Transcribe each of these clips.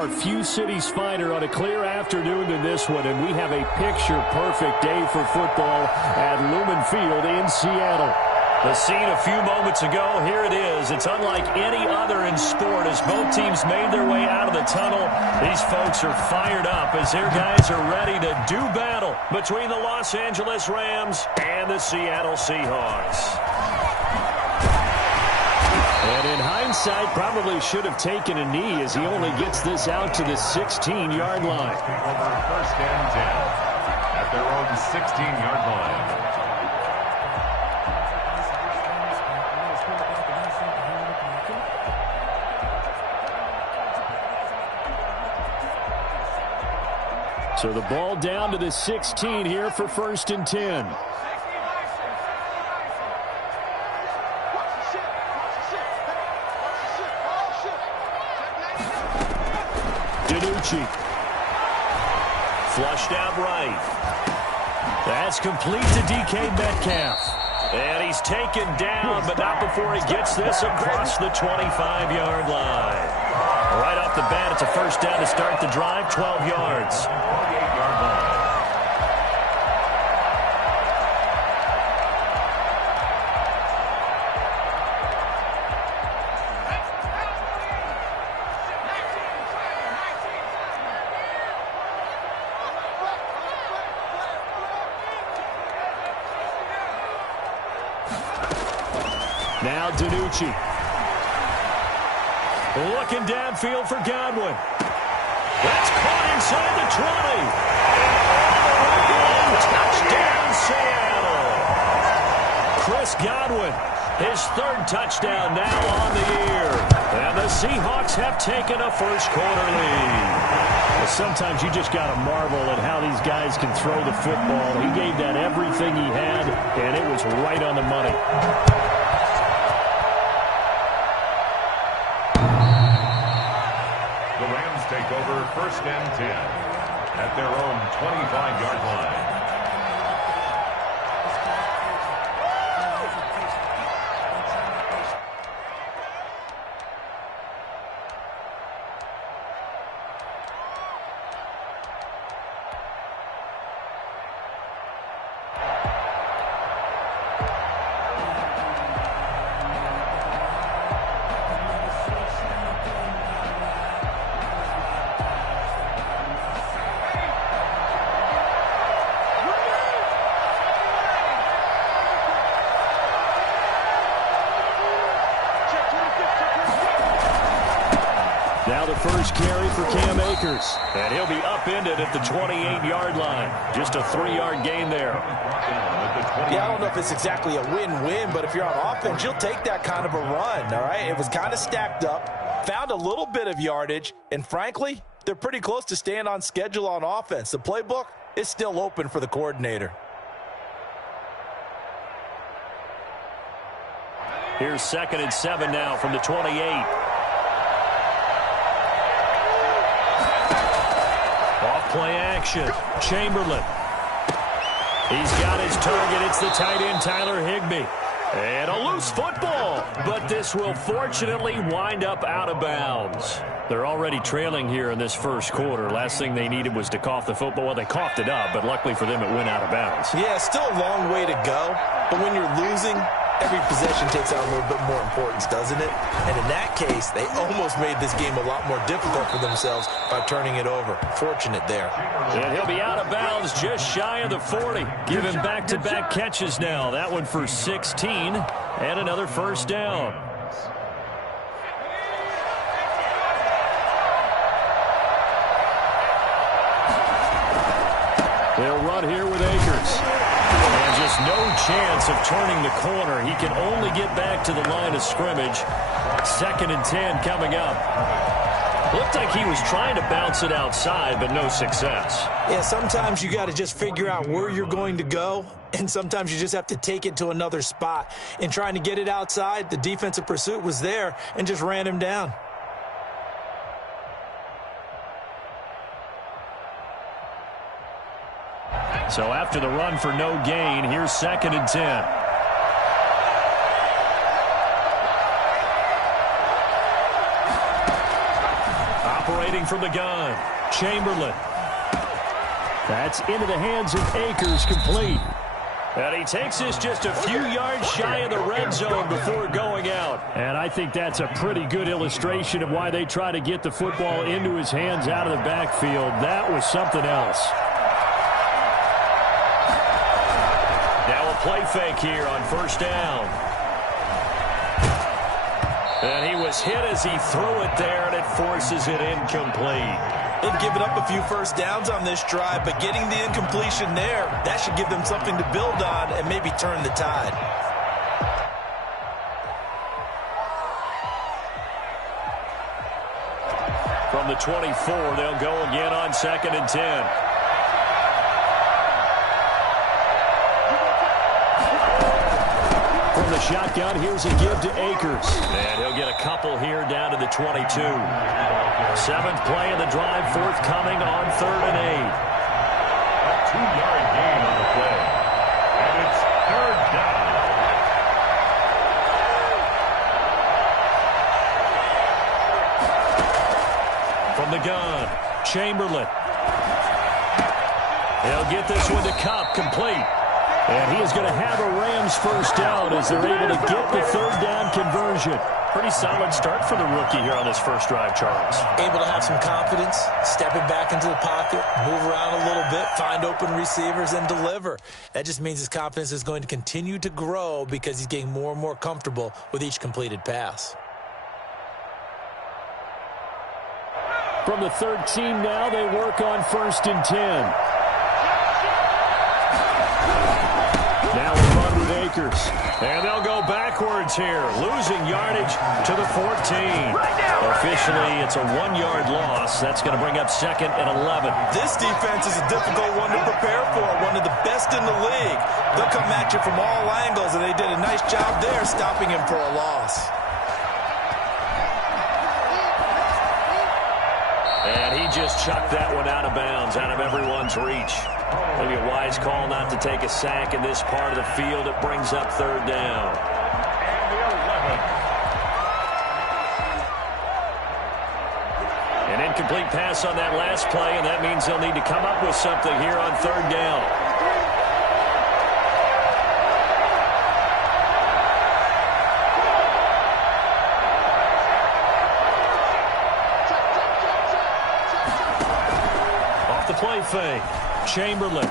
are few cities finer on a clear afternoon than this one, and we have a picture-perfect day for football at Lumen Field in Seattle. The scene a few moments ago, here it is. It's unlike any other in sport as both teams made their way out of the tunnel. These folks are fired up as their guys are ready to do battle between the Los Angeles Rams and the Seattle Seahawks. And in hindsight, probably should have taken a knee as he only gets this out to the 16-yard line. Over first and 10 at their own 16-yard line. So the ball down to the 16 here for first and 10. DiNucci. Flushed out right. That's complete to DK Metcalf. And he's taken down, but not before he gets this across the 25-yard line. Right off the bat, it's a first down to start the drive, 12 yards. Now DiNucci. Looking downfield for Godwin. That's caught inside the 20. Touchdown, Seattle. Chris Godwin, his third touchdown now on the year. And the Seahawks have taken a first-quarter lead. Well, sometimes you just got to marvel at how these guys can throw the football. He gave that everything he had, and it was right on the money. Take over first and 10 at their own 25-yard line. Now the first carry for Cam Akers. And he'll be upended at the 28-yard line. Just a 3-yard gain there. Yeah, I don't know if it's exactly a win-win, but if you're on offense, you'll take that kind of a run, all right? It was kind of stacked up, found a little bit of yardage, and frankly, they're pretty close to staying on schedule on offense. The playbook is still open for the coordinator. Here's 2nd and 7 now from the 28. Off-play action. Chamberlain. He's got his target. It's the tight end, Tyler Higbee. And a loose football. But this will fortunately wind up out of bounds. They're already trailing here in this first quarter. Last thing they needed was to cough the football. Well, they coughed it up, but luckily for them, it went out of bounds. Yeah, still a long way to go. But when you're losing, every possession takes on a little bit more importance, doesn't it? And in that case, they almost made this game a lot more difficult for themselves by turning it over. Fortunate there. And he'll be out of bounds just shy of the 40. Give him back-to-back catches now. That one for 16 and another first down. They'll run here with Akers. And just no chance of turning the corner. He can only get back to the line of scrimmage. 2nd and 10 coming up. Looked like he was trying to bounce it outside, but no success. Yeah, sometimes you got to just figure out where you're going to go, and sometimes you just have to take it to another spot. In trying to get it outside, the defensive pursuit was there and just ran him down. So after the run for no gain, here's 2nd and 10. Initiating from the gun, Chamberlain. That's into the hands of Akers, complete. And he takes this just a few yards shy of the red zone before going out. And I think that's a pretty good illustration of why they try to get the football into his hands out of the backfield. That was something else. Now a play fake here on first down. And he was hit as he threw it there, and it forces it incomplete. They've given up a few first downs on this drive, but getting the incompletion there, that should give them something to build on and maybe turn the tide. From the 24, they'll go again on 2nd and 10. From the shotgun, here's a give to Akers. And he'll get a couple here down to the 22. 7th play of the drive, forthcoming on 3rd and 8. A 2-yard gain on the play. And it's 3rd down. From the gun, Chamberlain. He'll get this one to Cup, complete. And he is going to have a Rams first down as they're able to get the 3rd down conversion. Pretty solid start for the rookie here on this first drive, Charles. Able to have some confidence, stepping back into the pocket, move around a little bit, find open receivers, and deliver. That just means his confidence is going to continue to grow because he's getting more and more comfortable with each completed pass. From the 13 now, they work on 1st and 10. Now we run with Akers. And they'll go backwards here, losing yardage to the 14. Officially, it's a 1-yard loss. That's going to bring up 2nd and 11. This defense is a difficult one to prepare for, one of the best in the league. They'll come at you from all angles, and they did a nice job there stopping him for a loss. And he just chucked that one out of bounds, out of everyone's reach. Maybe a wise call not to take a sack in this part of the field. It brings up 3rd down. And the 11. An incomplete pass on that last play, and that means they'll need to come up with something here on 3rd down. Off the play fake, Chamberlain.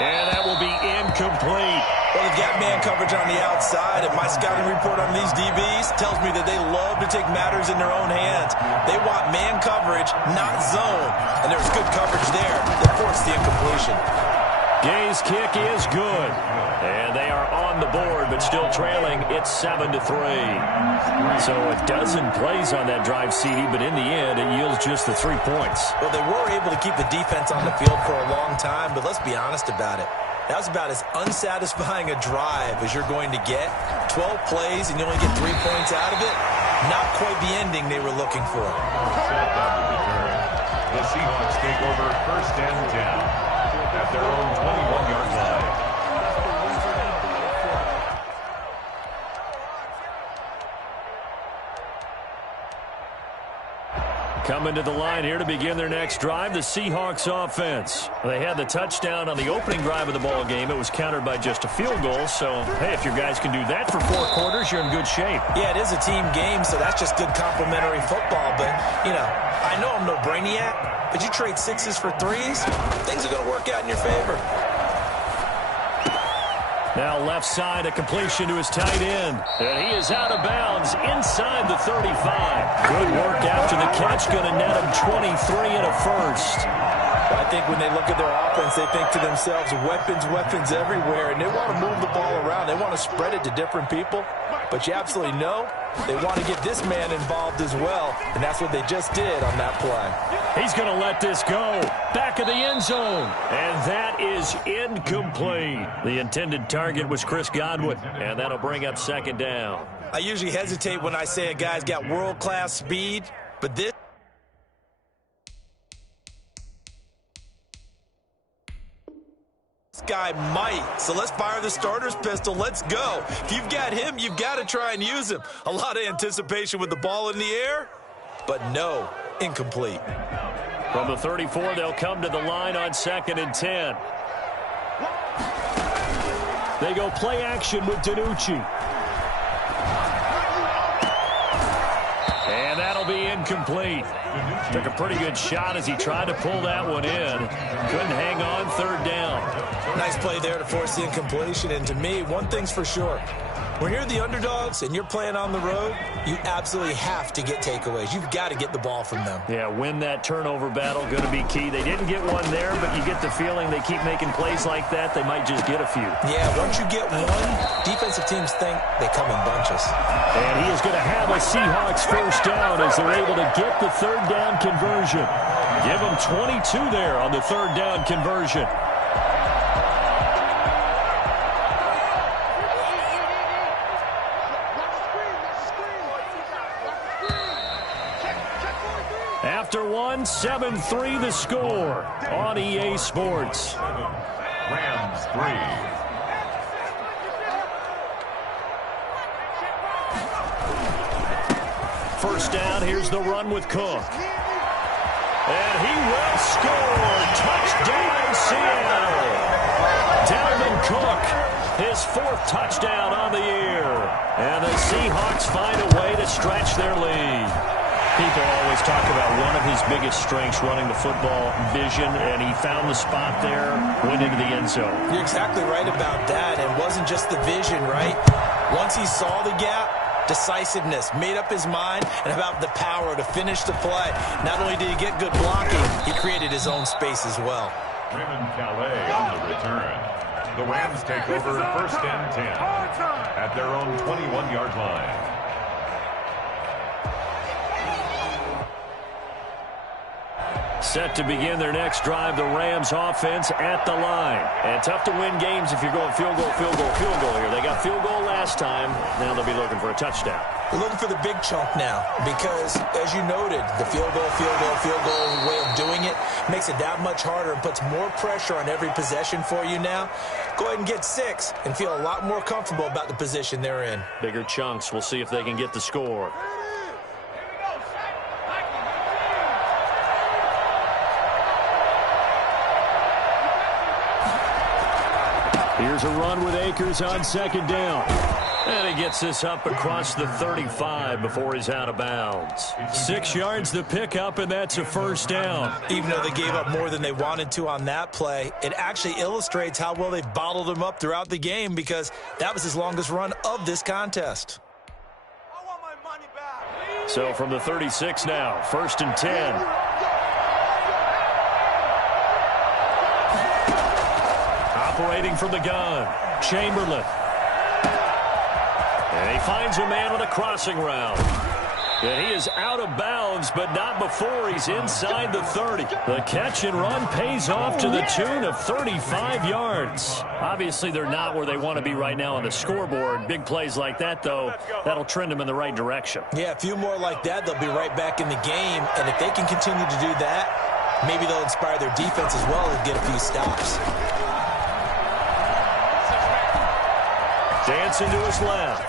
And that will be incomplete. Well, they've got man coverage on the outside, and my scouting report on these DBs tells me that they love to take matters in their own hands. They want man coverage, not zone. And there was good coverage there that forced the incompletion. Gay's kick is good. And they are on the board, but still trailing. It's 7-3. So a dozen plays on that drive, CD, but in the end, it yields just the 3 points. Well, they were able to keep the defense on the field for a long time, but let's be honest about it. That was about as unsatisfying a drive as you're going to get. 12 plays and you only get 3 points out of it. Not quite the ending they were looking for. The Seahawks take over 1st and 10 at their own 21-yard line. Coming to the line here to begin their next drive, the Seahawks offense. They had the touchdown on the opening drive of the ball game. It was countered by just a field goal. So, hey, if your guys can do that for 4 quarters, you're in good shape. Yeah, it is a team game, so that's just good complementary football. But, you know, I know I'm no brainiac, but you trade 6s for 3s, things are going to work out in your favor. Now left side, a completion to his tight end. And he is out of bounds inside the 35. Good work after the catch. Going to net him 23 and a first. I think when they look at their offense, they think to themselves, weapons everywhere, and they want to move the ball around. They want to spread it to different people. But you absolutely know they want to get this man involved as well, and that's what they just did on that play. He's going to let this go. Back of the end zone. And that is incomplete. The intended target was Chris Godwin, and that'll bring up 2nd down. I usually hesitate when I say a guy's got world-class speed, but this guy might. So let's fire the starter's pistol. Let's go. If you've got him, you've got to try and use him. A lot of anticipation with the ball in the air, but no. incomplete. From the 34, they'll come to the line on 2nd and 10. They go play action with DiNucci. And that'll be incomplete. Took a pretty good shot as he tried to pull that one in. Couldn't hang on, 3rd down. Nice play there to force the incompletion. And to me, one thing's for sure. When you're the underdogs and you're playing on the road, you absolutely have to get takeaways. You've got to get the ball from them. Yeah, win that turnover battle, going to be key. They didn't get one there, but you get the feeling they keep making plays like that, they might just get a few. Yeah, once you get one, defensive teams think they come in bunches. And he is going to have a Seahawks 1st down as they're able to get the 3rd down conversion. Give them 22 there on the 3rd down conversion. After 7-3 the score on EA Sports. Rams 3. First down, here's the run with Cook. And he will score. Touchdown, Seattle. Dalvin Cook, his 4th touchdown on the year. And the Seahawks find a way to stretch their lead. People always talk about one of his biggest strengths, running the football, vision, and he found the spot there, went into the end zone. You're exactly right about that. It wasn't just the vision, right? Once he saw the gap, decisiveness, made up his mind, and about the power to finish the play. Not only did he get good blocking, he created his own space as well. Raymond Calais on the return. The Rams take over 1st and 10 at their own 21-yard line. Set to begin their next drive, the Rams offense at the line. And tough to win games if you're going field goal, field goal, field goal here. They got field goal last time. Now they'll be looking for a touchdown. They're looking for the big chunk now because, as you noted, the field goal way of doing it makes it that much harder and puts more pressure on every possession for you now. Go ahead and get 6 and feel a lot more comfortable about the position they're in. Bigger chunks. We'll see if they can get the score. Here's a run with Akers on 2nd down. And he gets this up across the 35 before he's out of bounds. 6 yards to pick up, and that's a 1st down. Even though they gave up more than they wanted to on that play, it actually illustrates how well they've bottled him up throughout the game because that was his longest run of this contest. I want my money back. So from the 36 now, 1st and 10. Operating from the gun, Chamberlain. And he finds a man on a crossing route. And he is out of bounds, but not before he's inside the 30. The catch and run pays off to the tune of 35 yards. Obviously, they're not where they want to be right now on the scoreboard. Big plays like that, though, that'll trend them in the right direction. Yeah, a few more like that, they'll be right back in the game. And if they can continue to do that, maybe they'll inspire their defense as well and get a few stops. Dancing to his left.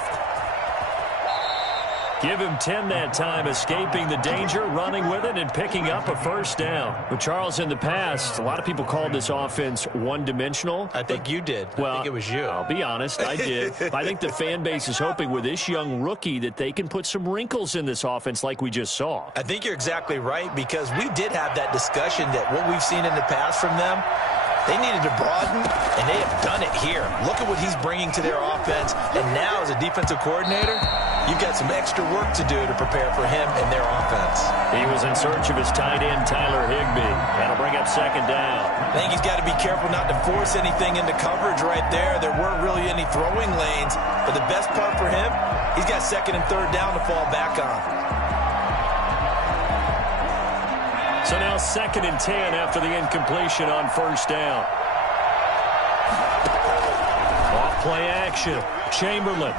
Give him 10 that time, escaping the danger, running with it, and picking up a 1st down. But Charles, in the past, a lot of people called this offense one-dimensional. I think you did. Well, I think it was you. I'll be honest, I did. I think the fan base is hoping with this young rookie that they can put some wrinkles in this offense like we just saw. I think you're exactly right because we did have that discussion that what we've seen in the past from them, they needed to broaden, and they have done it here. Look at what he's bringing to their offense. And now, as a defensive coordinator, you've got some extra work to do to prepare for him and their offense. He was in search of his tight end, Tyler Higbee. That'll bring up 2nd down. I think he's got to be careful not to force anything into coverage right there. There weren't really any throwing lanes. But the best part for him, he's got 2nd and 3rd down to fall back on. So now 2nd and 10 after the incompletion on 1st down. Off play action. Chamberlain.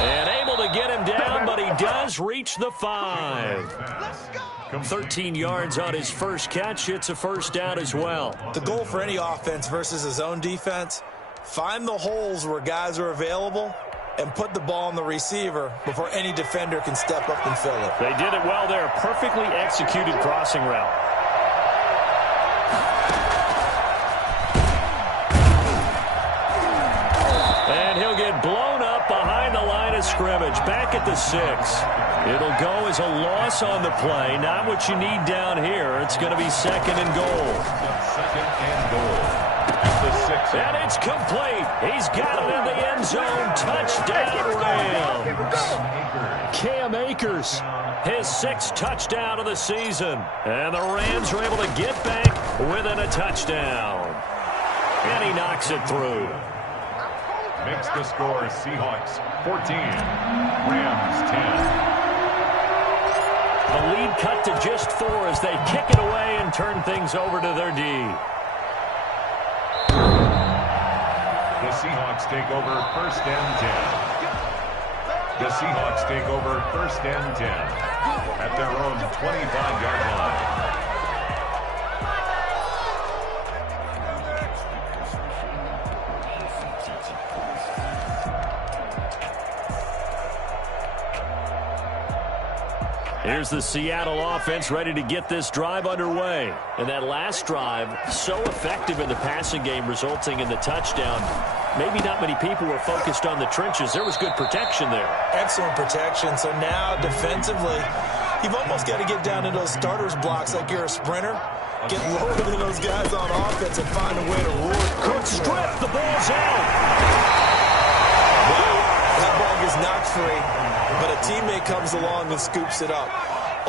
And able to get him down, but he does reach the 5. 13 yards on his first catch. It's a 1st down as well. The goal for any offense versus his own defense, find the holes where guys are available and put the ball on the receiver before any defender can step up and fill it. They did it well there. Perfectly executed crossing route. And he'll get blown up behind the line of scrimmage. Back at the 6. It'll go as a loss on the play. Not what you need down here. It's going to be 2nd and goal. 2nd and goal. At the 6. And it's complete. He's got it in the end zone. Touchdown, Rams. Cam Akers, his 6th touchdown of the season. And the Rams are able to get back within a touchdown. And he knocks it through. Makes the score Seahawks 14, Rams 10. The lead cut to just 4 as they kick it away and turn things over to their D. The Seahawks take over 1st and 10. The Seahawks take over 1st and 10 at their own 25-yard line. Here's the Seattle offense ready to get this drive underway. And that last drive, so effective in the passing game, resulting in the touchdown. Maybe not many people were focused on the trenches. There was good protection there. Excellent protection. So now defensively, you've almost got to get down to those starters blocks like you're a sprinter. Get lower than those guys on offense and find a way to rule. Cook strip. The ball's out. Well, that ball gets knocked free, but a teammate comes along and scoops it up.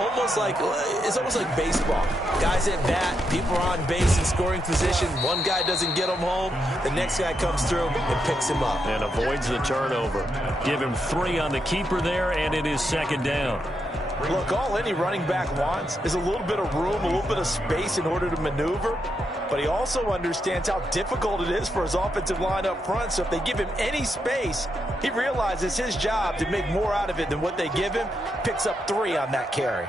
It's almost like baseball. Guys at bat, people are on base in scoring position. One guy doesn't get him home. The next guy comes through and picks him up. And avoids the turnover. Give him 3 on the keeper there, and it is 2nd down. Look, all any running back wants is a little bit of room, a little bit of space in order to maneuver. But he also understands how difficult it is for his offensive line up front. So if they give him any space, he realizes his job to make more out of it than what they give him. Picks up 3 on that carry.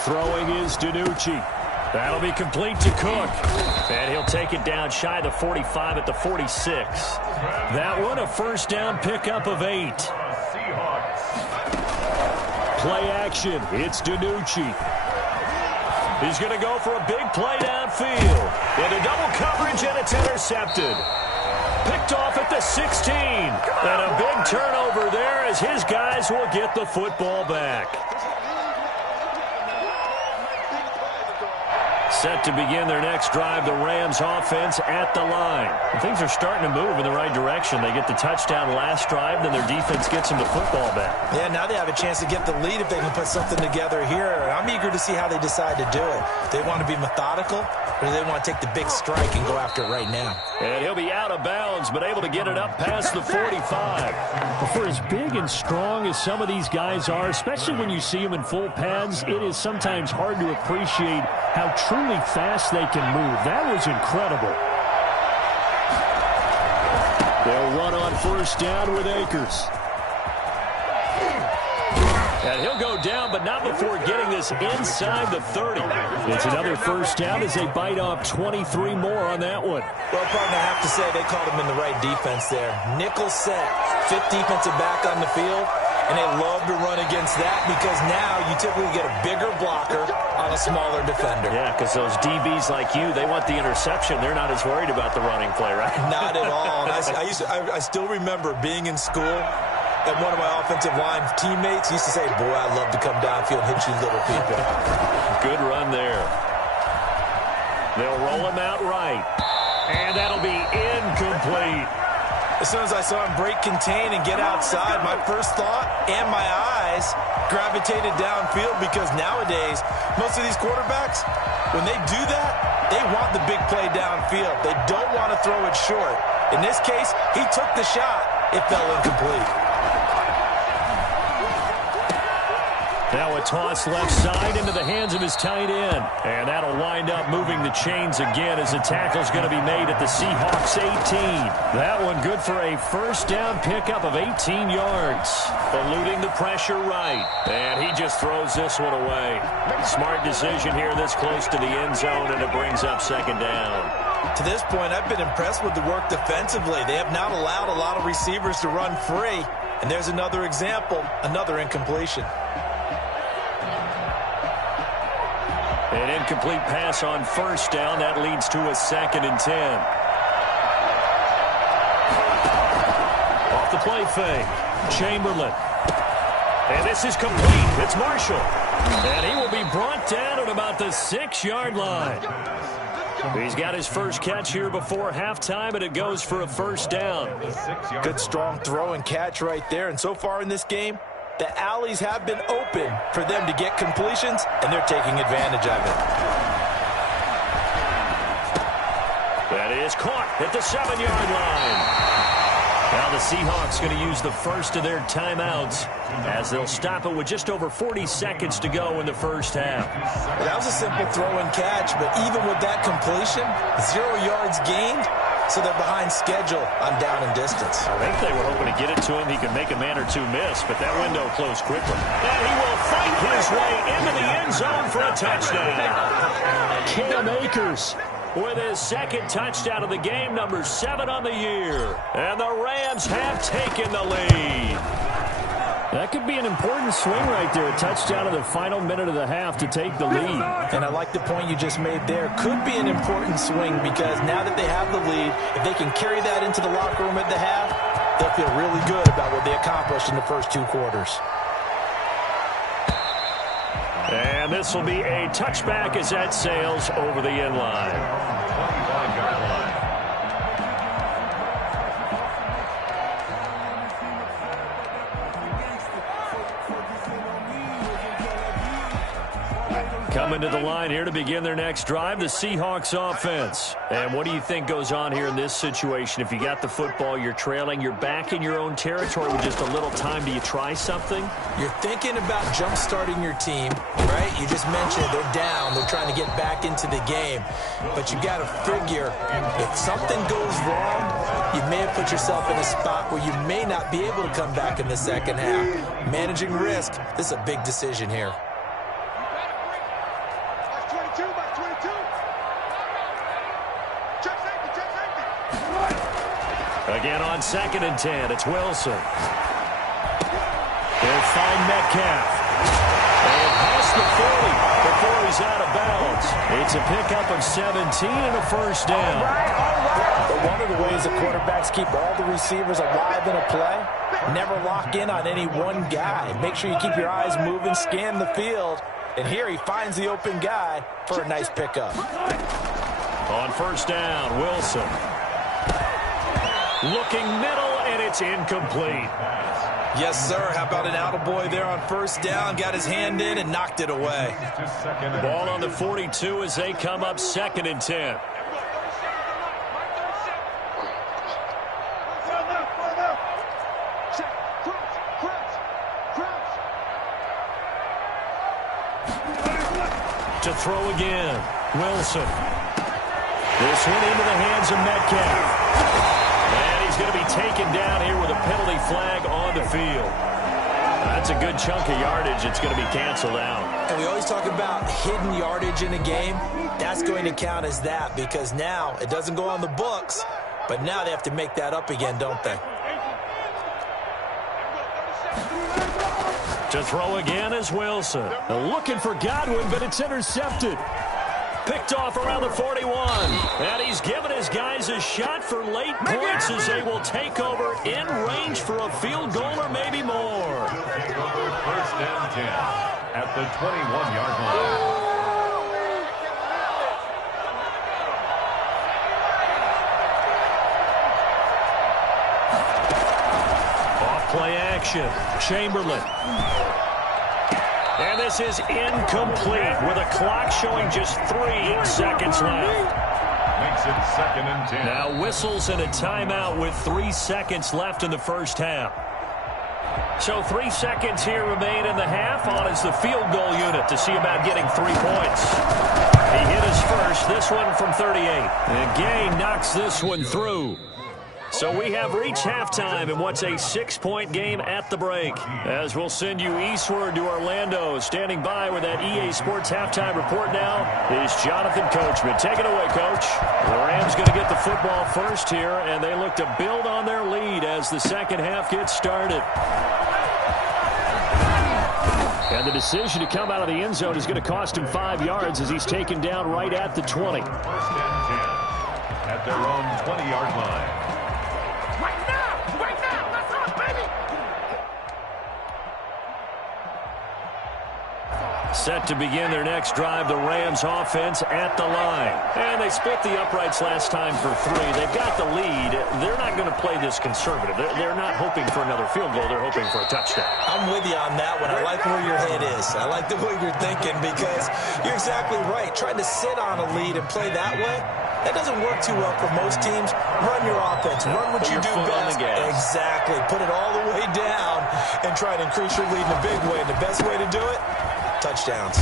Throwing is DiNucci. That'll be complete to Cook. And he'll take it down shy of the 45 at the 46. That one a 1st down pickup of 8. Play action. It's DiNucci. He's going to go for a big play downfield. Into double coverage, and it's intercepted. Picked off at the 16. And a big turnover there as his guys will get the football back. Set to begin their next drive, the Rams offense at the line. And things are starting to move in the right direction. They get the touchdown last drive, then their defense gets them the football back. Yeah, now they have a chance to get the lead if they can put something together here. I'm eager to see how they decide to do it. Do they want to be methodical, or do they want to take the big strike and go after it right now? And he'll be out of bounds, but able to get it up past the 45. But for as big and strong as some of these guys are, especially when you see them in full pads, it is sometimes hard to appreciate how truly fast they can move. That was incredible. They'll run on 1st down with Akers. And he'll go down, but not before getting this inside the 30. It's another 1st down as they bite off 23 more on that one. Well, partner, I have to say they called him in the right defense there. Nickel set, 5th defensive back on the field, and they love to run against that because now you typically get a bigger blocker on a smaller defender. Yeah, because those DBs like you, they want the interception. They're not as worried about the running play, right? Not at all. And I still remember being in school, and one of my offensive line teammates used to say, boy, I'd love to come downfield and hit you little people. Good run there. They'll roll him out right. And that'll be incomplete. As soon as I saw him break contain and get outside, my first thought and my eyes gravitated downfield because nowadays, most of these quarterbacks, when they do that, they want the big play downfield. They don't want to throw it short. In this case, he took the shot. It fell incomplete. Now a toss left side into the hands of his tight end. And that'll wind up moving the chains again as the tackle's going to be made at the Seahawks 18. That one good for a 1st down pickup of 18 yards. Eluding the pressure right. And he just throws this one away. Smart decision here this close to the end zone, and it brings up 2nd down. To this point, I've been impressed with the work defensively. They have not allowed a lot of receivers to run free. And there's another example, another incompletion. An incomplete pass on first down. That leads to a 2nd and 10. Off the play fake. Chamberlain. And this is complete. It's Marshall. And he will be brought down at about the 6-yard line. He's got his first catch here before halftime, and it goes for a first down. Good, strong throw and catch right there. And so far in this game, the alleys have been open for them to get completions, and they're taking advantage of it. That is caught at the 7-yard line. Now the Seahawks going to use the first of their timeouts as they'll stop it with just over 40 seconds to go in the first half. That was a simple throw and catch, but even with that completion, 0 yards gained, so they're behind schedule on down and distance. I think they were hoping to get it to him. He could make a man or two miss, but that window closed quickly. And he will fight his way into the end zone for a touchdown. Cam Akers with his 2nd touchdown of the game, number 7 on the year. And the Rams have taken the lead. That could be an important swing right there, a touchdown in the final minute of the half to take the lead. And I like the point you just made there. Could be an important swing because now that they have the lead, if they can carry that into the locker room at the half, they'll feel really good about what they accomplished in the first 2 quarters. And this will be a touchback as that sails over the end line. 25-yard line. Coming to the line here to begin their next drive, the Seahawks offense. And what do you think goes on here in this situation? If you got the football, you're trailing, you're back in your own territory with just a little time. Do you try something? You're thinking about jump-starting your team, right? You just mentioned they're down. They're trying to get back into the game. But you got to figure if something goes wrong, you may have put yourself in a spot where you may not be able to come back in the second half. Managing risk, this is a big decision here. Again on 2nd and 10, it's Wilson. They'll find Metcalf. And past the 40 before he's out of bounds. It's a pickup of 17 and a first down. But one of the ways the quarterbacks keep all the receivers alive in a play, never lock in on any one guy. Make sure you keep your eyes moving, scan the field. And here he finds the open guy for a nice pickup. On first down, Wilson. Looking middle, and it's incomplete. Yes, sir. How about an attaboy there on first down? Got his hand in and knocked it away. Ball on the 42 as they come up 2nd and 10. To throw again, Wilson. This one into the hands of Metcalf. And he's going to be taken down here with a penalty flag on the field. That's a good chunk of yardage. It's going to be canceled out. And we always talk about hidden yardage in a game. That's going to count as that because now it doesn't go on the books, but now they have to make that up again, don't they? To throw again is Wilson. Looking for Godwin, but it's intercepted. Picked off around the 41. And he's given his guys a shot for late points as they will take over in range for a field goal or maybe more. Take over first and 10 at the 21-yard line. Off-play action. Chamberlain. And this is incomplete with a clock showing just 3 seconds left. Makes it 2nd and 10. Now whistles and a timeout with 3 seconds left in the first half. So 3 seconds here remain in the half. On is the field goal unit to see about getting 3 points. He hit his first, this one from 38. And Gay knocks this one through. So we have reached halftime in what's a 6-point game at the break. As we'll send you eastward to Orlando. Standing by with that EA Sports halftime report now is Jonathan Coachman. Take it away, Coach. The Rams going to get the football first here, and they look to build on their lead as the second half gets started. And the decision to come out of the end zone is going to cost him 5 yards as he's taken down right at the 20. First and 10 at their own 20-yard line. Set to begin their next drive, the Rams offense at the line. And they split the uprights last time for 3. They've got the lead. They're not going to play this conservative. They're not hoping for another field goal. They're hoping for a touchdown. I'm with you on that one. I like where your head is. I like the way you're thinking because you're exactly right. Trying to sit on a lead and play that way, that doesn't work too well for most teams. Run your offense. Run what you do best. Exactly. Put it all the way down and try to increase your lead in a big way. And the best way to do it, touchdowns.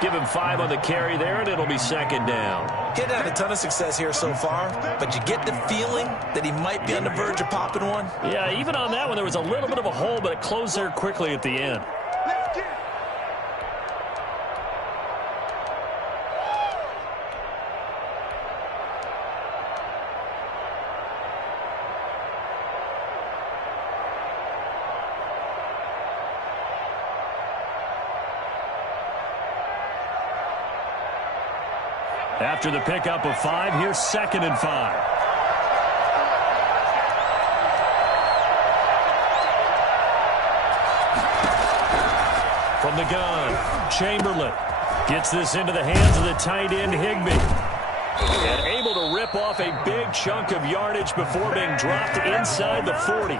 Give him 5 on the carry there, and it'll be second down. Getting had a ton of success here so far, but you get the feeling that he might be on the verge of popping one. Yeah, even on that one, there was a little bit of a hole, but it closed there quickly at the end. After the pickup of 5, here's second and 5. From the gun, Chamberlain gets this into the hands of the tight end, Higbee. And able to rip off a big chunk of yardage before being dropped inside the 40.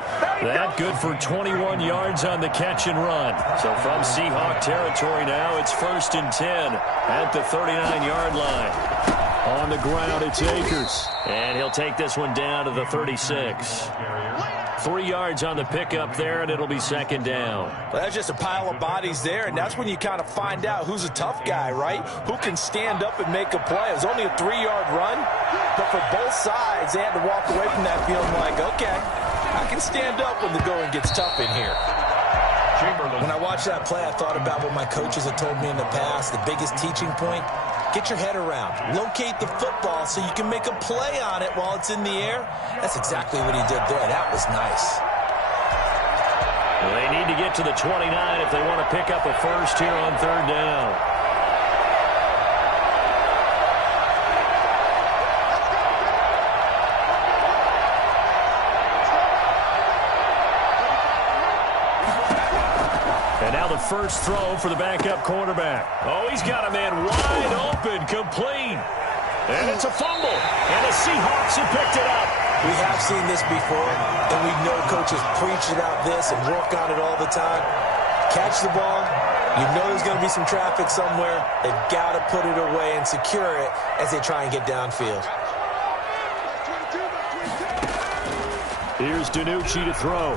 That good for 21 yards on the catch and run. So from Seahawk territory now, it's first and 10 at the 39-yard line. On the ground, it's Akers. And he'll take this one down to the 36. 3 yards on the pickup there, and it'll be second down. Well, that's just a pile of bodies there, and that's when you kind of find out who's a tough guy, right? Who can stand up and make a play. It was only a 3-yard run, but for both sides, they had to walk away from that feeling like, okay, I can stand up when the going gets tough in here. When I watched that play, I thought about what my coaches had told me in the past. The biggest teaching point, get your head around. Locate the football so you can make a play on it while it's in the air. That's exactly what he did there. That was nice. Well, they need to get to the 29 if they want to pick up a first here on third down. And now the first throw for the backup quarterback. Oh, he's got a man wide open, complete. And it's a fumble. And the Seahawks have picked it up. We have seen this before, and we know coaches preach about this and work on it all the time. Catch the ball. You know there's going to be some traffic somewhere. They've got to put it away and secure it as they try and get downfield. Here's DiNucci to throw.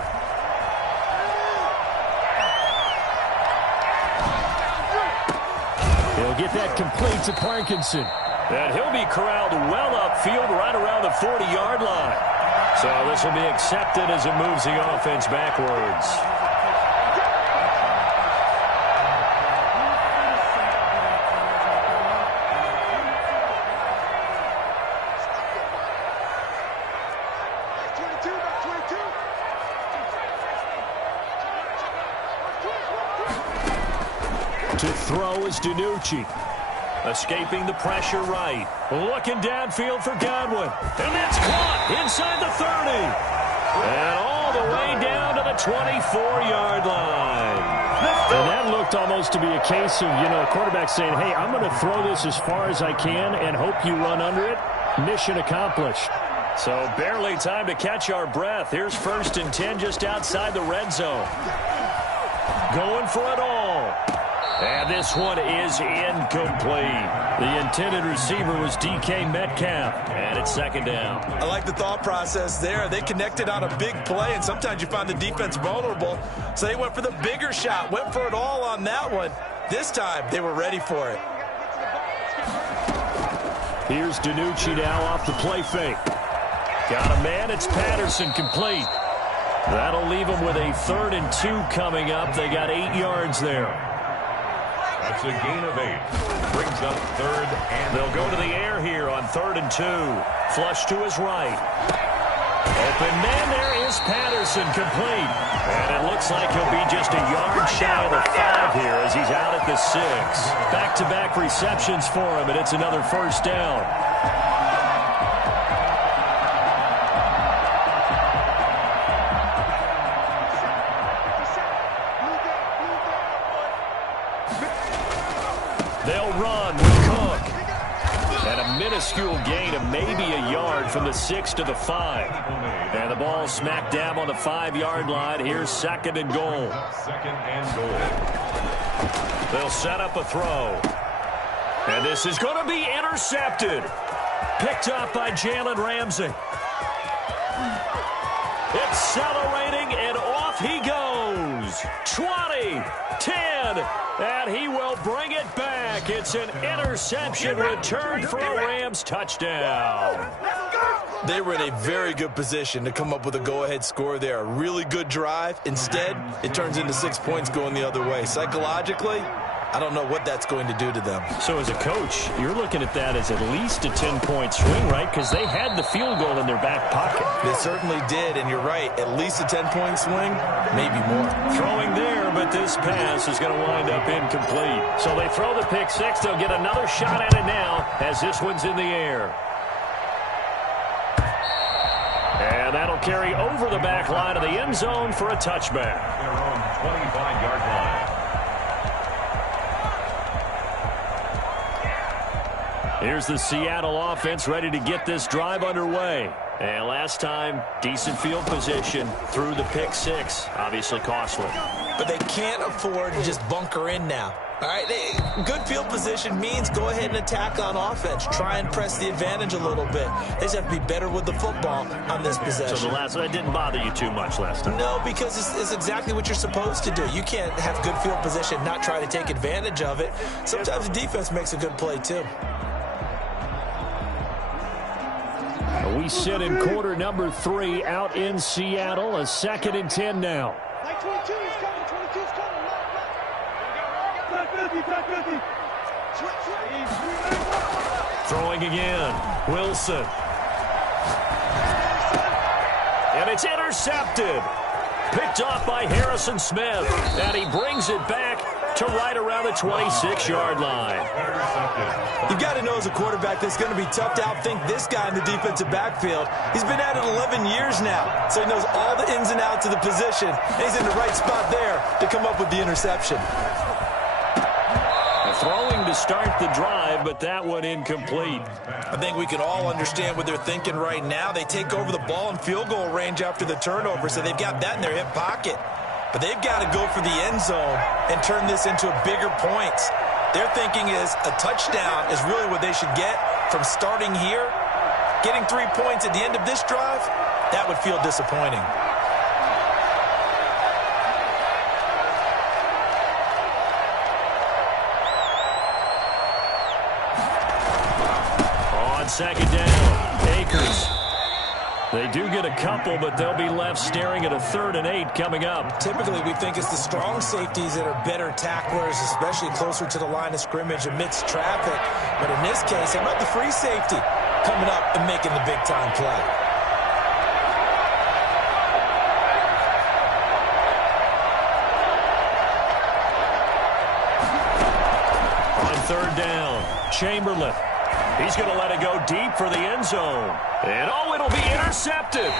He'll get that complete to Parkinson. And he'll be corralled well upfield right around the 40-yard line. So this will be accepted as it moves the offense backwards. To throw is DiNucci. Escaping the pressure right. Looking downfield for Godwin. And that's caught inside the 30. And all the way down to the 24-yard line. And that looked almost to be a case of, a quarterback saying, hey, I'm going to throw this as far as I can and hope you run under it. Mission accomplished. So barely time to catch our breath. Here's first and 10 just outside the red zone. Going for it all. And this one is incomplete. The intended receiver was DK Metcalf, and it's second down. I like the thought process there. They connected on a big play, and sometimes you find the defense vulnerable. So they went for the bigger shot, went for it all on that one. This time, they were ready for it. Here's DiNucci now off the play fake. Got a man. It's Patterson, complete. That'll leave them with a 3rd and 2 coming up. They got 8 yards there. That's a gain of 8. Brings up 3rd and they'll go to the air here on 3rd and 2. Flush to his right. Open man, there is Patterson, complete. And it looks like he'll be just a yard shy of the 5 here as he's out at the 6. Back-to-back receptions for him, and it's another first down. They'll run with Cook. And a minuscule gain of maybe a yard from the 6 to the 5. And the ball smack dab on the 5-yard line. Here's 2nd and goal. 2nd and goal. They'll set up a throw. And this is going to be intercepted. Picked up by Jalen Ramsey. Accelerating, and off he goes. 20, 10, and he will bring it back. It's an interception return for a Rams touchdown. They were in a very good position to come up with a go-ahead score there. A really good drive. Instead, it turns into 6 points going the other way. Psychologically, I don't know what that's going to do to them. So as a coach, you're looking at that as at least a 10-point swing, right? Because they had the field goal in their back pocket. They certainly did, and you're right. At least a 10-point swing, maybe more. Throwing there, but this pass is going to wind up incomplete. So they throw the pick 6. They'll get another shot at it now as this one's in the air. And that'll carry over the back line of the end zone for a touchback. Their own 25-yard line. Here's the Seattle offense ready to get this drive underway. And last time, decent field position through the pick 6. Obviously costly. But they can't afford to just bunker in now. All right, good field position means go ahead and attack on offense. Try and press the advantage a little bit. They just have to be better with the football on this possession. So that didn't bother you too much last time? No, because it's exactly what you're supposed to do. You can't have good field position, not try to take advantage of it. Sometimes the defense makes a good play, too. We sit in quarter number 3 out in Seattle. A 2nd and 10 now. 22 is coming. 22 is coming. Throwing again. Wilson. And it's intercepted. Picked off by Harrison Smith. And he brings it back to right around the 26-yard line. You've got to know as a quarterback that's going to be tough to outthink this guy in the defensive backfield. He's been at it 11 years now, so he knows all the ins and outs of the position. And he's in the right spot there to come up with the interception. Throwing to start the drive, but that one incomplete. I think we can all understand what they're thinking right now. They take over the ball in field goal range after the turnover, so they've got that in their hip pocket. But they've got to go for the end zone and turn this into bigger points. Their thinking is a touchdown is really what they should get from starting here. Getting 3 points at the end of this drive, that would feel disappointing. On 2nd down, Akers. They do get a couple, but they'll be left staring at a 3rd and 8 coming up. Typically, we think it's the strong safeties that are better tacklers, especially closer to the line of scrimmage amidst traffic. But in this case, how about the free safety coming up and making the big-time play? On 3rd down, Chamberlain. He's going to let it go deep for the end zone. And, it'll be intercepted.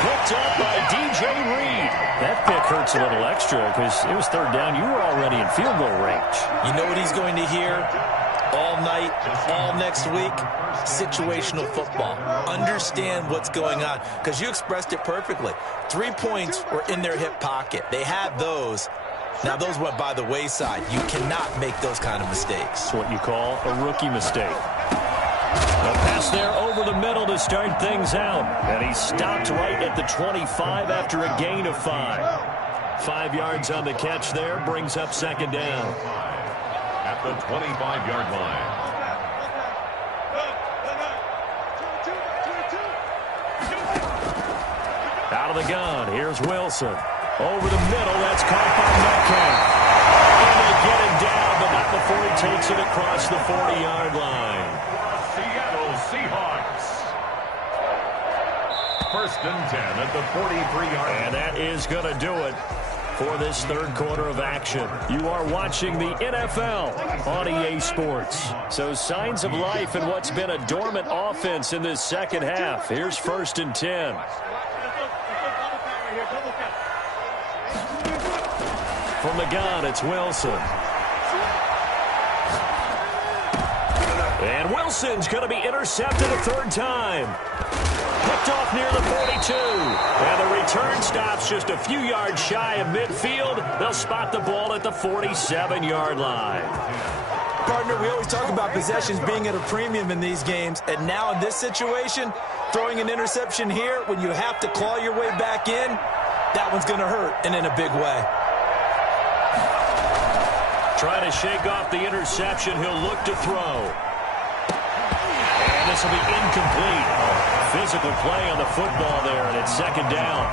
Picked up by DJ Reed. That pick hurts a little extra because it was 3rd down. You were already in field goal range. You know what he's going to hear all night, all next week? Situational football. Understand what's going on, because you expressed it perfectly. 3 points were in their hip pocket. They had those. Now, those went by the wayside. You cannot make those kind of mistakes. It's what you call a rookie mistake. A pass there over the middle to start things out. And he stopped right at the 25 after a gain of 5. 5 yards on the catch there, brings up 2nd down. At the 25-yard line. Out of the gun, here's Wilson. Over the middle, that's caught by Metcalf. And they get him down, but not before he takes it across the 40-yard line. Seattle Seahawks. First and 10 at the 43-yard line. And that is going to do it for this third quarter of action. You are watching the NFL on EA Sports. So signs of life in what's been a dormant offense in this second half. Here's first and 10. From the gun, it's Wilson. And Wilson's going to be intercepted a third time. Picked off near the 42. And the return stops just a few yards shy of midfield. They'll spot the ball at the 47-yard line. Partner, we always talk about possessions being at a premium in these games. And now in this situation, throwing an interception here when you have to claw your way back in, that one's going to hurt, and in a big way. Trying to shake off the interception. He'll look to throw. And this will be incomplete. Physical play on the football there, and it's second down.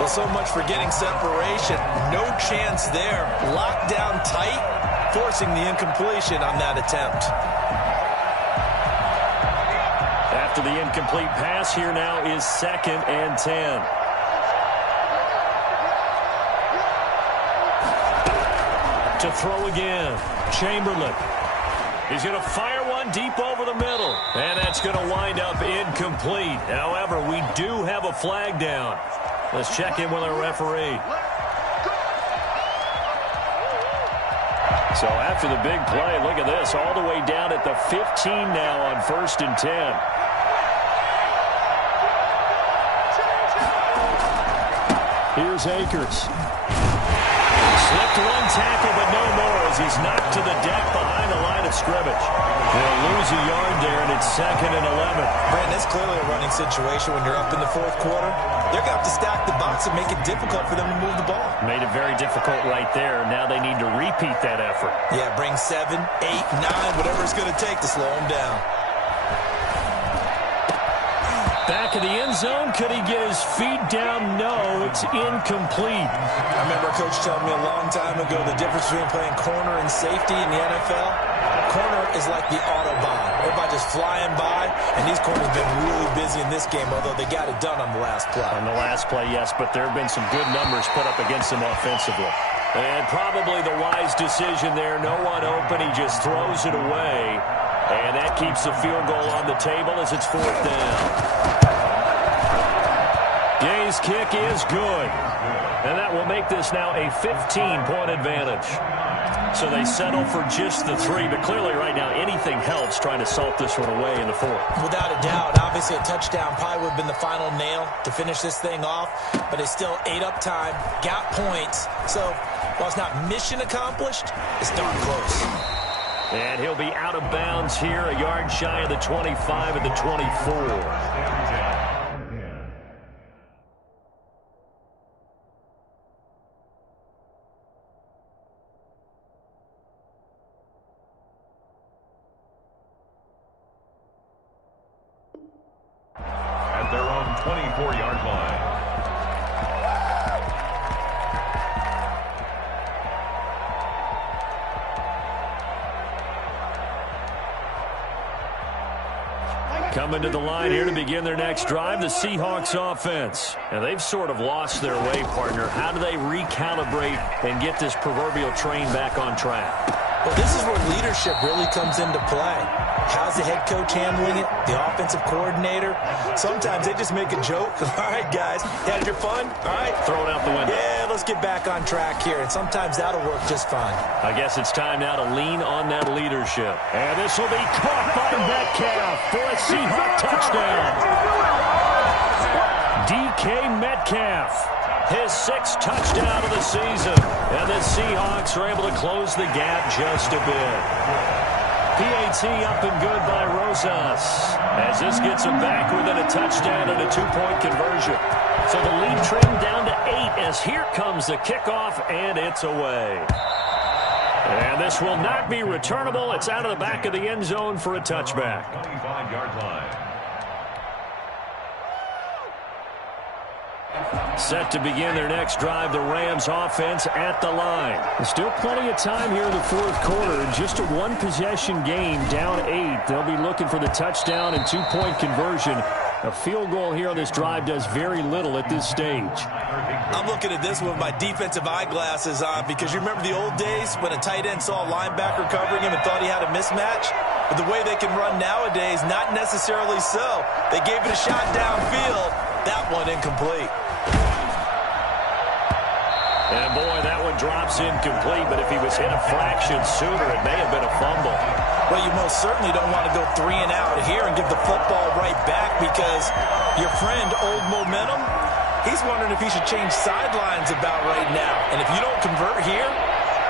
Well, so much for getting separation. No chance there. Locked down tight, forcing the incompletion on that attempt. After the incomplete pass, here now is second and 10. To throw again, Chamberlain. He's going to fire one deep over the middle. And that's going to wind up incomplete. However, we do have a flag down. Let's check in with our referee. So after the big play, look at this. All the way down at the 15 now on first and 10. Here's Akers. Slipped one tackle, but no more as he's knocked to the deck behind the line of scrimmage. They'll lose a yard there, and it's second and 11. Brandon, it's clearly a running situation when you're up in the fourth quarter. They're going to have to stack the box and make it difficult for them to move the ball. Made it very difficult right there. Now they need to repeat that effort. Yeah, bring 7, 8, 9, whatever it's going to take to slow them down. Back in the end zone. Could he get his feet down? No, it's incomplete. I remember a coach telling me a long time ago the difference between playing corner and safety in the NFL. Corner is like the Autobahn. Everybody just flying by, and these corners have been really busy in this game, although they got it done on the last play. On the last play, yes, but there have been some good numbers put up against him offensively. And probably the wise decision there. No one open. He just throws it away. And that keeps the field goal on the table as it's fourth down. Gay's kick is good. And that will make this now a 15-point advantage. So they settle for just the 3, but clearly right now anything helps trying to salt this one away in the fourth. Without a doubt, obviously a touchdown probably would have been the final nail to finish this thing off, but it's still ate up time, got points. So while it's not mission accomplished, it's darn close. And he'll be out of bounds here, a yard shy of the 25 at the 24. At their own 24-yard line. Coming to the line here to begin their next drive, the Seahawks offense. And they've sort of lost their way, partner. How do they recalibrate and get this proverbial train back on track? Well, this is where leadership really comes into play. How's the head coach handling it? The offensive coordinator? Sometimes they just make a joke. All right, guys, had your fun? All right. Throw it out the window. Yeah, let's get back on track here. And sometimes that'll work just fine. I guess it's time now to lean on that leadership. And this will be caught by Metcalf for a Seahawk touchdown. DK Metcalf, his 6th touchdown of the season. And the Seahawks are able to close the gap just a bit. PAT up and good by Rosas as this gets him back within a touchdown and a 2-point conversion. So the lead trimmed down to 8 as here comes the kickoff, and it's away. And this will not be returnable. It's out of the back of the end zone for a touchback. 25-yard line. Set to begin their next drive, the Rams offense at the line. There's still plenty of time here in the fourth quarter. Just a one-possession game, down 8. They'll be looking for the touchdown and two-point conversion. A field goal here on this drive does very little at this stage. I'm looking at this with my defensive eyeglasses on because you remember the old days when a tight end saw a linebacker covering him and thought he had a mismatch? But the way they can run nowadays, not necessarily so. They gave it a shot downfield. That one incomplete. And boy, that one drops incomplete, but if he was hit a fraction sooner, it may have been a fumble. Well, you most certainly don't want to go 3 and out here and give the football right back because your friend, Old Momentum, he's wondering if he should change sidelines about right now. And if you don't convert here,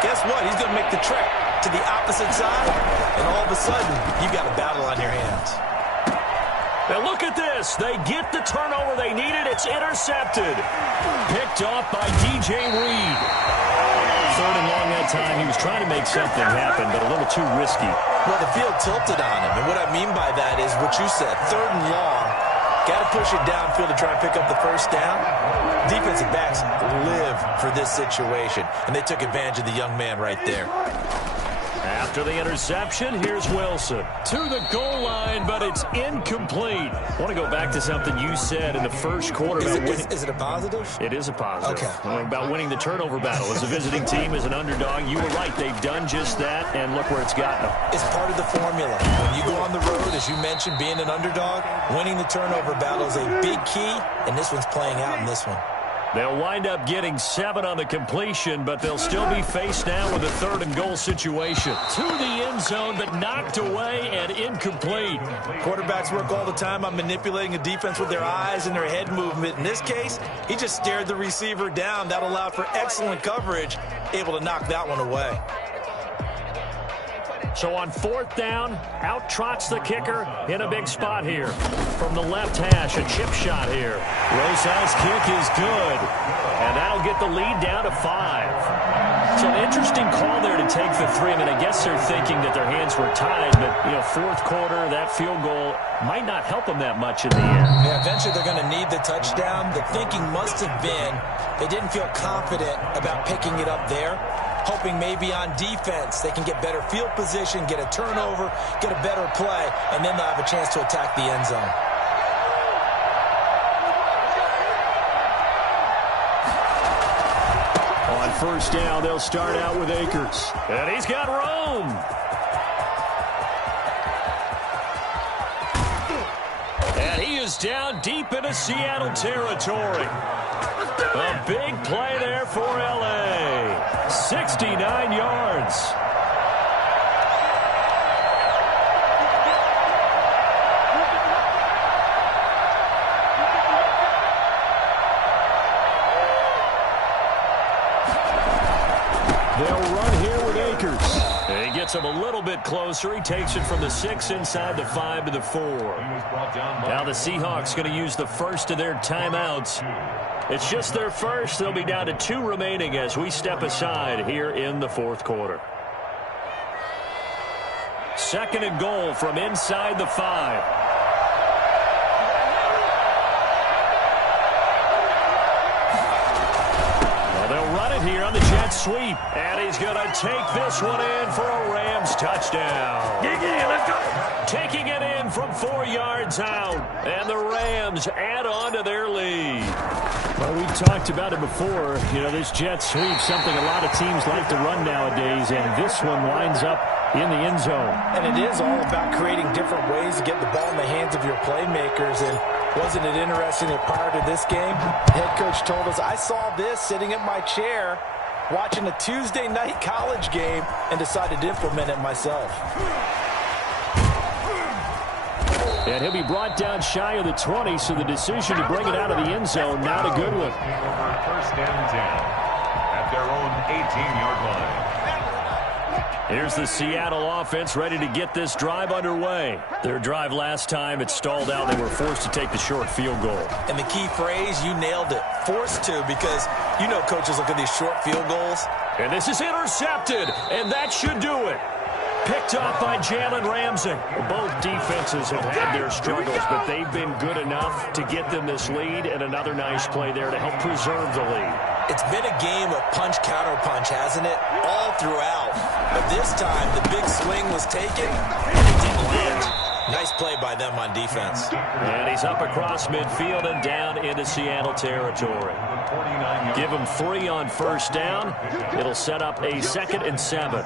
guess what? He's going to make the trek to the opposite side, and all of a sudden, you've got a battle on your hands. Now look at this. They get the turnover they needed. It's intercepted. Picked off by DJ Reed. 3rd and long that time. He was trying to make something happen, but a little too risky. Well, the field tilted on him, and what I mean by that is what you said. 3rd and long. Got to push it downfield to try and pick up the first down. Defensive backs live for this situation, and they took advantage of the young man right there. After the interception, here's Wilson. To the goal line, but it's incomplete. I want to go back to something you said in the first quarter. Is it a positive? It is a positive. Okay. About winning the turnover battle. As a visiting team, as an underdog, you were right. They've done just that, and look where it's gotten them. It's part of the formula. When you go on the road, as you mentioned, being an underdog, winning the turnover battle is a big key, and this one's playing out in this one. They'll wind up getting 7 on the completion, but they'll still be faced now with a 3rd and goal situation. To the end zone, but knocked away and incomplete. Quarterbacks work all the time on manipulating a defense with their eyes and their head movement. In this case, he just stared the receiver down. That allowed for excellent coverage, able to knock that one away. So on 4th down, out trots the kicker in a big spot here. From the left hash, a chip shot here. Sosa's kick is good, and that'll get the lead down to 5. So an interesting call there to take the 3. I mean, I guess they're thinking that their hands were tied, but, you know, 4th quarter, that field goal might not help them that much in the end. Yeah, eventually they're going to need the touchdown. The thinking must have been they didn't feel confident about picking it up there. Hoping maybe on defense they can get better field position, get a turnover, get a better play, and then they'll have a chance to attack the end zone. On 1st down, they'll start out with Akers. And he's got room. And he is down deep into Seattle territory. A big play there for L.A. 69 yards. They'll run here with Akers. And he gets him a little bit closer. He takes it from the 6 inside the 5 to the 4. Now the Seahawks going to use the first of their timeouts. It's just their first. They'll be down to 2 remaining as we step aside here in the 4th quarter. 2nd and goal from inside the 5. Well, they'll run it here on the jet sweep. And he's going to take this one in for a Rams touchdown. Let's go. Taking it in from 4 yards out. And the Rams add on to their lead. Well, we talked about it before. You know, this jet sweep, something a lot of teams like to run nowadays, and this one winds up in the end zone. And it is all about creating different ways to get the ball in the hands of your playmakers. And wasn't it interesting that prior to this game, head coach told us, I saw this sitting in my chair watching a Tuesday night college game and decided to implement it myself. And he'll be brought down shy of the 20, so the decision to bring it out of the end zone, not a good one. 1st and 10 at their own 18-yard line. Here's the Seattle offense ready to get this drive underway. Their drive last time, it stalled out. They were forced to take the short field goal. And the key phrase, you nailed it, forced to, because you know coaches look at these short field goals. And this is intercepted, and that should do it. Picked off by Jalen Ramsey. Both defenses have had their struggles, but they've been good enough to get them this lead, and another nice play there to help preserve the lead. It's been a game of punch-counter-punch, hasn't it? All throughout. But this time, the big swing was taken, and it didn't land. Nice play by them on defense. And he's up across midfield and down into Seattle territory. Give him 3 on first down. It'll set up a 2nd and 7.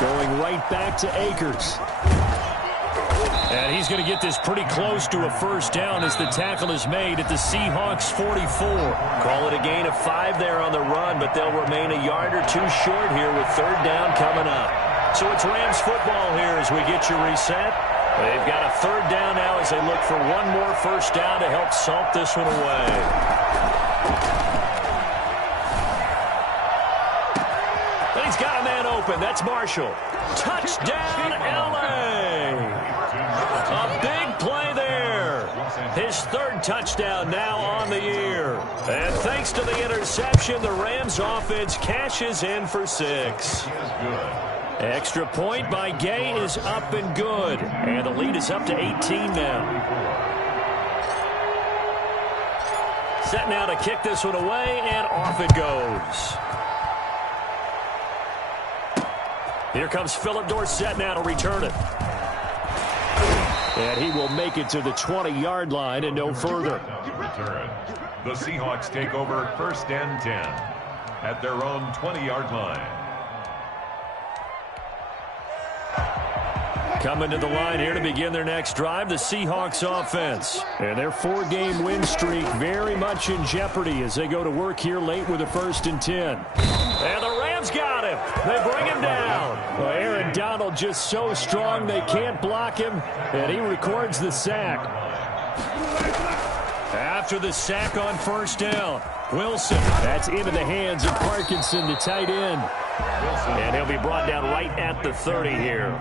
Going right back to Akers. And he's going to get this pretty close to a first down as the tackle is made at the Seahawks 44. Call it a gain of 5 there on the run, but they'll remain a yard or 2 short here with 3rd down coming up. So it's Rams football here as we get you reset. They've got a 3rd down now as they look for one more first down to help salt this one away. But he's got a man open. That's Marshall. Touchdown, L.A. A big play there. His 3rd touchdown now on the year. And thanks to the interception, the Rams offense cashes in for 6. Extra point by Gay is up and good. And the lead is up to 18 now. Set now to kick this one away, and off it goes. Here comes Philip Dorsett now to return it. And he will make it to the 20-yard line and no further. Return. The Seahawks take over 1st and 10 at their own 20-yard line. Coming to the line here to begin their next drive, the Seahawks offense. And their 4-game win streak very much in jeopardy as they go to work here late with a 1st and 10. And the Rams got him. They bring him down. Well, Aaron Donald just so strong they can't block him, and he records the sack. After the sack on 1st down, Wilson, that's into the hands of Parkinson, the tight end. And he'll be brought down right at the 30 here.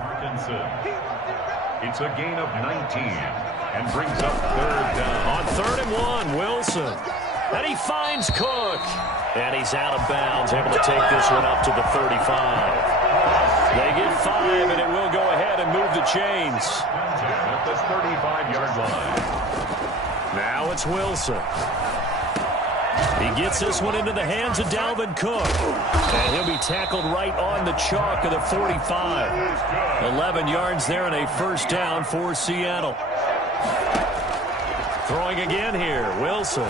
It's a gain of 19 and brings up 3rd down. On 3rd and 1, Wilson. And he finds Cook. And he's out of bounds, able to take this one up to the 35. They get 5, and it will go ahead and move the chains. At the 35-yard line. Now it's Wilson. He gets this one into the hands of Dalvin Cook. And he'll be tackled right on the chalk of the 45. 11 yards there and a 1st down for Seattle. Throwing again here, Wilson.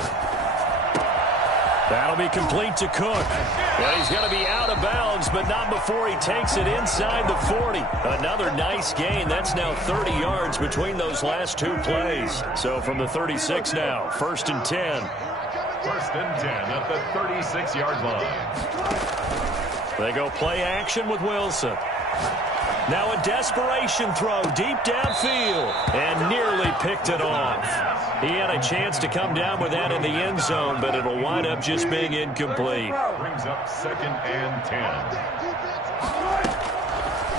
That'll be complete to Cook. Well, he's going to be out of bounds, but not before he takes it inside the 40. Another nice gain. That's now 30 yards between those last 2 plays. So from the 36 now, 1st and 10. 1st and 10 at the 36-yard line. They go play action with Wilson. Now a desperation throw deep downfield and nearly picked it off. He had a chance to come down with that in the end zone, but it'll wind up just being incomplete. Brings up 2nd and 10.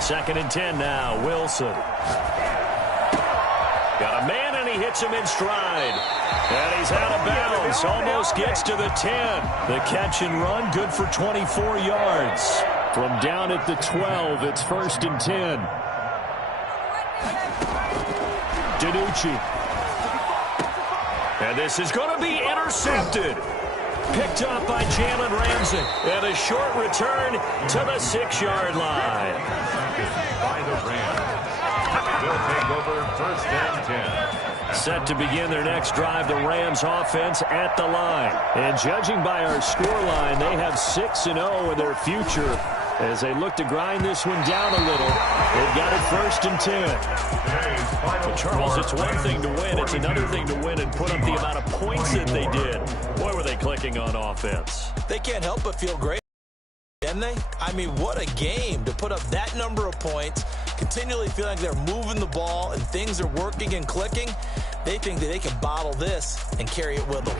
2nd and 10 now, Wilson. Got a man, and he hits him in stride. And he's out of bounds, almost gets to the 10. The catch and run, good for 24 yards. From down at the 12, it's 1st and 10. DiNucci. And this is going to be intercepted. Picked up by Jalen Ramsey. And a short return to the 6-yard line. By the Rams. They'll take over 1st and 10. Set to begin their next drive, the Rams offense at the line. And judging by our scoreline, they have 6-0 in their future as they look to grind this one down a little. They've got it 1st and 10. But Charles, it's one thing to win. It's another thing to win and put up the amount of points that they did. Boy, were they clicking on offense. They can't help but feel great, didn't they? I mean, what a game to put up that number of points, continually feeling like they're moving the ball and things are working and clicking. They think that they can bottle this and carry it with them.